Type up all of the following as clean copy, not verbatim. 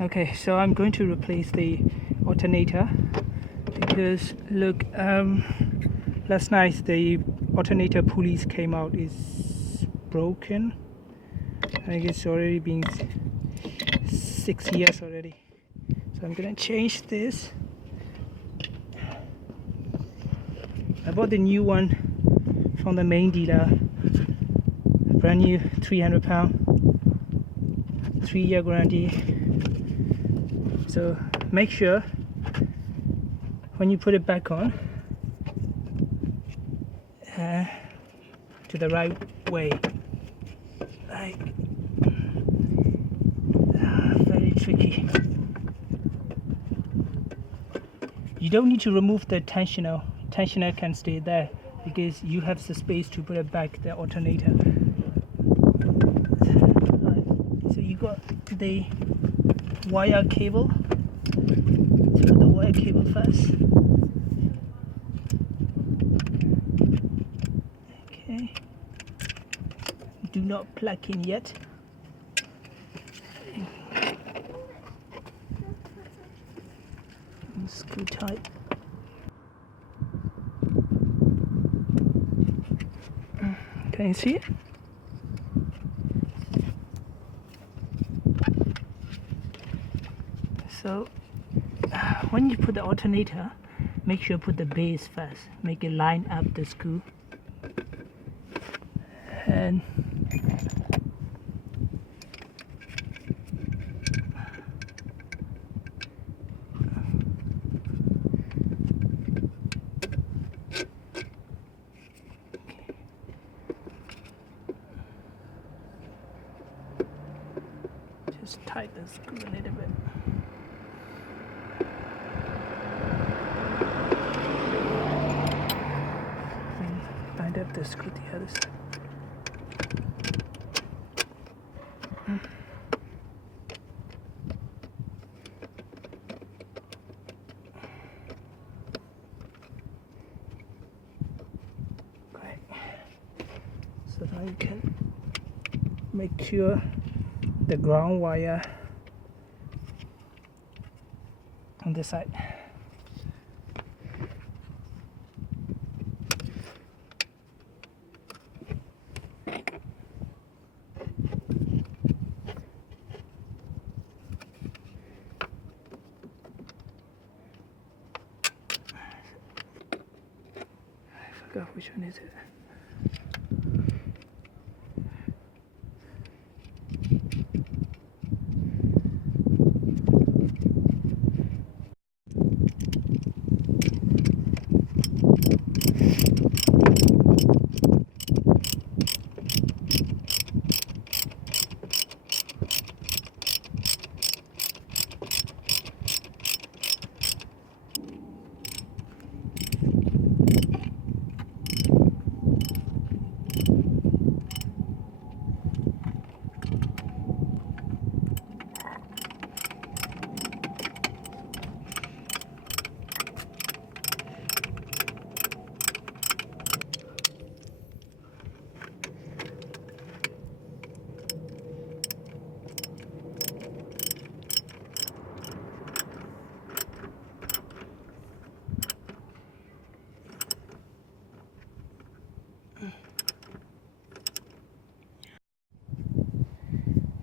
Okay, so I'm going to replace the alternator because look, last night the alternator pulleys came out is broken. I guess it's already been 6 years already. So I'm gonna change this. I bought the new one from the main dealer, brand new, £300, 3-year guarantee. So make sure when you put it back on to the right way. Like, very tricky. You don't need to remove the tensioner. Tensioner can stay there because you have the space to put it back, the alternator. So you got the wire cable. Let's put the wire cable first. Okay. Do not plug in yet. And screw tight. Can you see it? So when you put the alternator, make sure put the base first. Make it line up the screw. And just tighten the screw a little bit. And line up the screw the other side. Great. So now you can make sure the ground wire on this side. I forgot which one is it.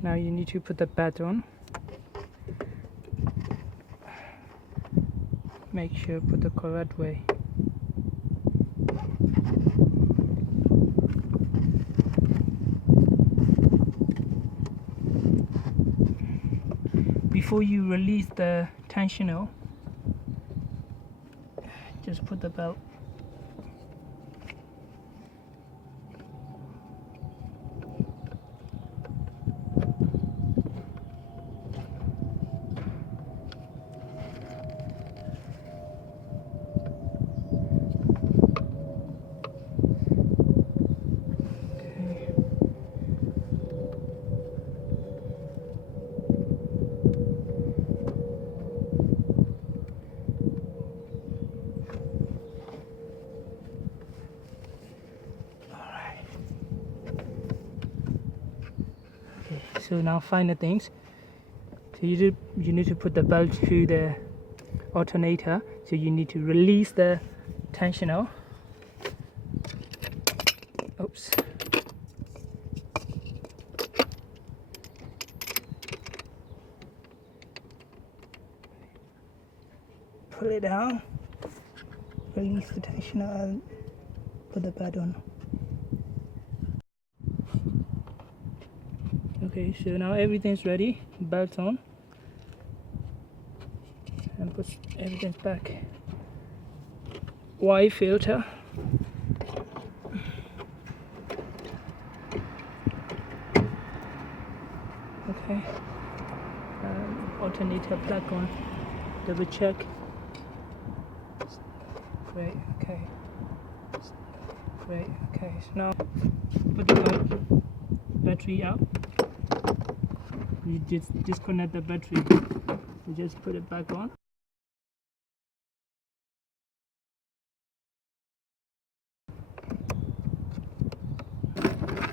Now you need to put the bed on. Make sure put the correct way. Before you release the tensioner, just put the belt. So now find the things. So you need to put the belt through the alternator. So you need to release the tensioner. Oops. Pull it down, release the tensioner, and put the belt on. Okay, so now everything's ready, belt's on, and put everything back. Y filter. Okay, alternator plug on, double check. Great, okay. Great, okay, so now put the battery out. You just disconnect the battery. You just put it back on.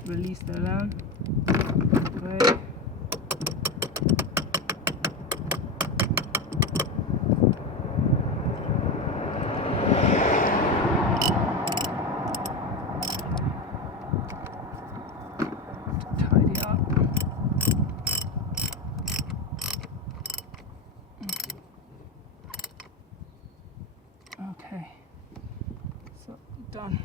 Release the alarm. Great. Tidy up. Okay, so done.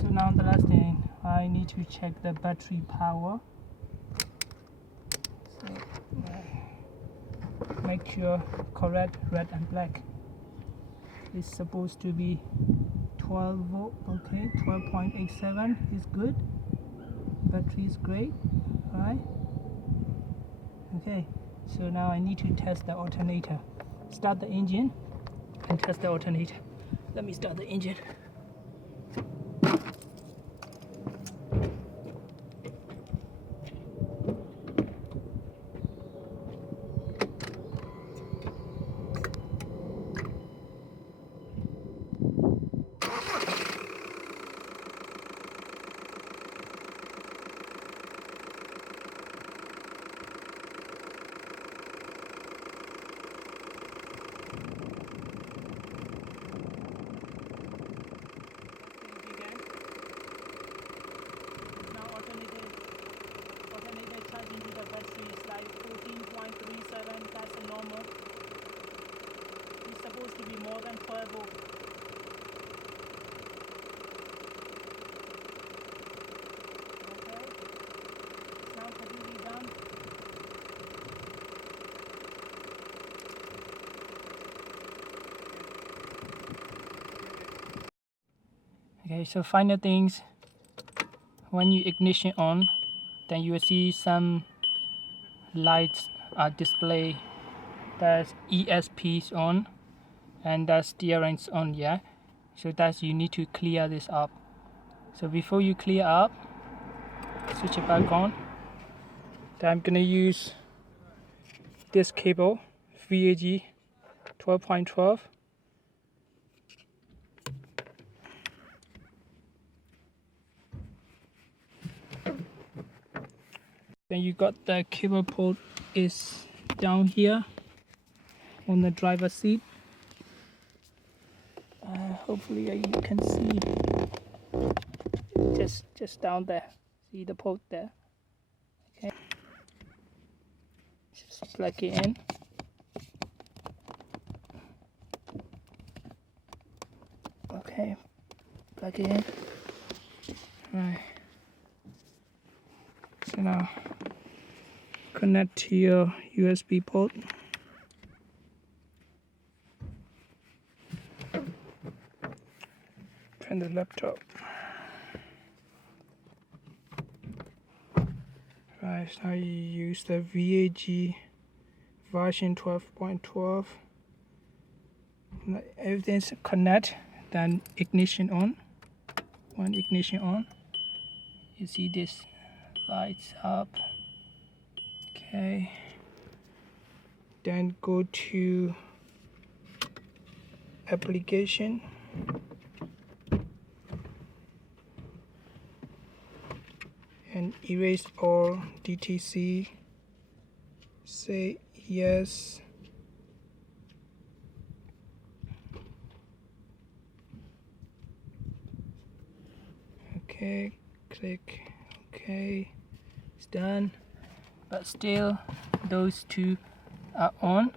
So now the last thing, I need to check the battery power. So make sure correct red and black. It's supposed to be 12 volt. Okay, 12.87 is good. Battery is great, right? Okay, so now I need to test the alternator. Start the engine and test the alternator. Let me start the engine. Okay, so final things, when you ignition on, then you will see some lights are displayed. That's ESP's on and that's steering's on, yeah. So that's, you need to clear this up. So before you clear up, switch it back on. Then I'm gonna use this cable, VAG 12.12. Then you got the cable port is down here on the driver's seat. Hopefully you can see, just down there. See the port there. Okay. Just plug it in. Okay, plug it in. Right. So now connect to your USB port. Turn the laptop. Right, so now you use the VAG version 12.12. Everything's connect, then ignition on. When ignition on, you see this lights up. Okay. Then go to application. and erase all DTC. Say yes. Okay, click OK. It's done. But still, those two are on.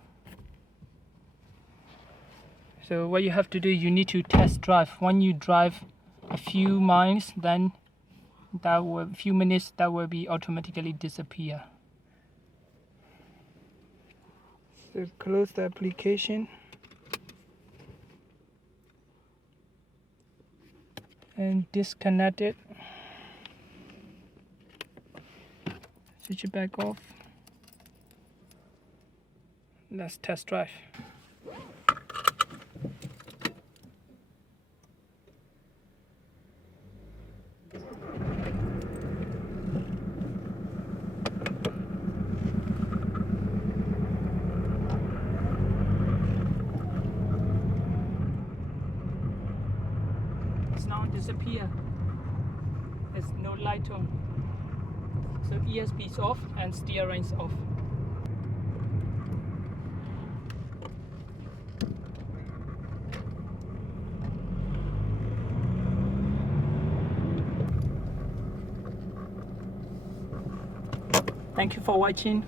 So what you have to do, you need to test drive. When you drive a few miles, then that will, few minutes, that will be automatically disappear. So close the application and disconnect it. Switch it back off. Let's test drive. It's now disappear. There's no light on. So ESP is off and steering is off. Thank you for watching.